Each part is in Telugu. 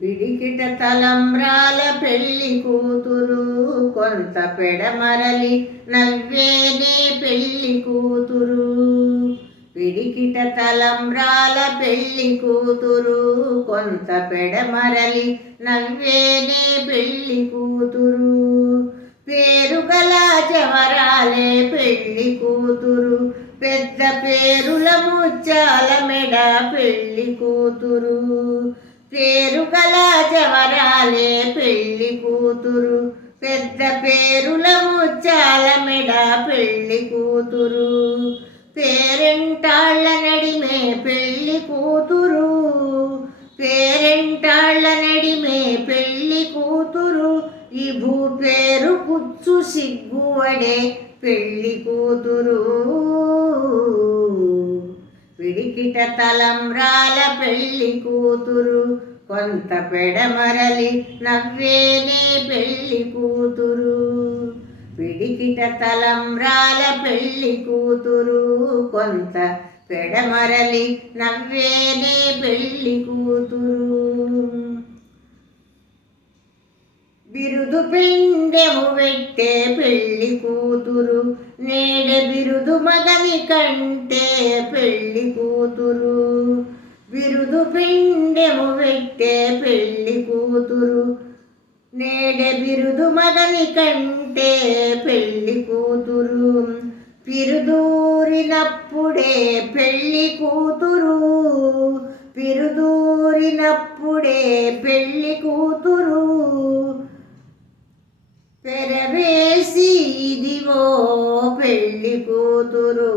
పిడికిట తలంబ్రాల పెళ్లి కూతురు కొంత పెడమరలి నవ్వేనే పెళ్లి కూతురు. పిడికిట తలంబ్రాల పెళ్లి కూతురు కొంత పెడమరలి నవ్వేనే పెళ్లి కూతురు. పేరుగల జవరాలే పెళ్లి కూతురు, పెద్ద పేరుల ముచ్చాల మెడ పెళ్లి కూతురు. పేరుగల జవరాలే పెళ్లి కూతురు, పెద్ద పేరుల ముచ్చాల మెడ పెళ్లి కూతురు. పేరెంటాళ్ళ నడిమే పెళ్లి కూతురు, పేరెంటాళ్ళ నడిమే పెళ్లి కూతురు. ఈ భూ పేరు కుచ్చు సిగ్గువడే పెళ్లి కూతురు. పిడికిట తలంబ్రాల పెళ్లి కూతురు కొంత పెడమరలి నవ్వేనే పెళ్లి కూతురు. పిడికిట తలంబ్రాల పెళ్లి కూతురు కొంత పెడమరలి నవ్వేనే పెళ్లి కూతురు. బిరుదు పిండెము పెట్టే పెళ్లి కూతురు, నేడ బిరుదు మగని కంటే పెళ్లి కూతురు. బిరుదు పిండెము పెట్టే పెళ్లి కూతురు, నేడ బిరుదు మగని కంటే పెళ్లి కూతురు. పిరుదూరినప్పుడే పెళ్లి కూతురు, పిరుదూరినప్పుడే పెళ్లి కూతురు. పెరవేసి ఇదిగో పెళ్లి కూతురు.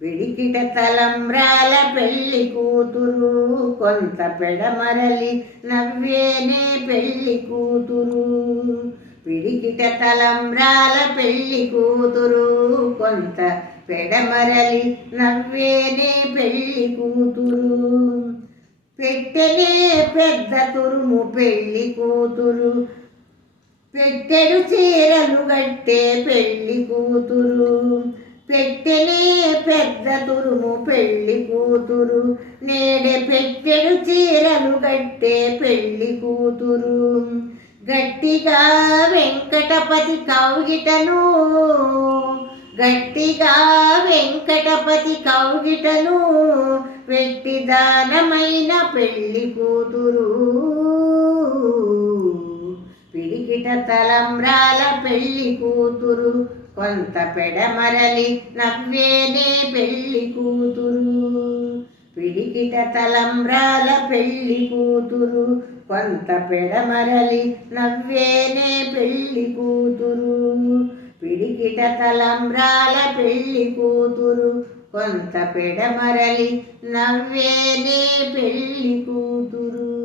పిడికిట తలంబ్రాల పెళ్లి కూతురు కొంత పెడమరలి నవ్వేనే పెళ్లి కూతురు. పిడికిట తలంబ్రాల పెళ్లి కూతురు కొంత పెడమరలి నవ్వేనే పెళ్లి కూతురు. పెట్టెనే పెద్ద తురుము పెళ్లి కూతురు, పెట్టెడు చీరలు గట్టే పెళ్లి కూతురు. పెట్టెనే పెద్ద తురుము పెళ్లి కూతురు, నేడే పెట్టెడు చీరలు గట్టే పెళ్లి కూతురు. గట్టిగా వెంకటపతి కౌగిటను, గట్టిగా వెంకటపతి కౌగిటను వెట్టి దానమైన పెళ్లి కూతురు. పిడికిట తలంబ్రాల పెళ్లి కూతురు కొంత పెడమరలి నవ్వేనే పెళ్లి కూతురు. పిడికిట తలంబ్రాల పెళ్లి కూతురు కొంత పెడమరలి నవ్వేనే పెళ్లి కూతురు. పిడికిట తలంబ్రాల పెళ్లి కూతురు కొంత పెడమరలి నవ్వేనే పెళ్లి కూతురు.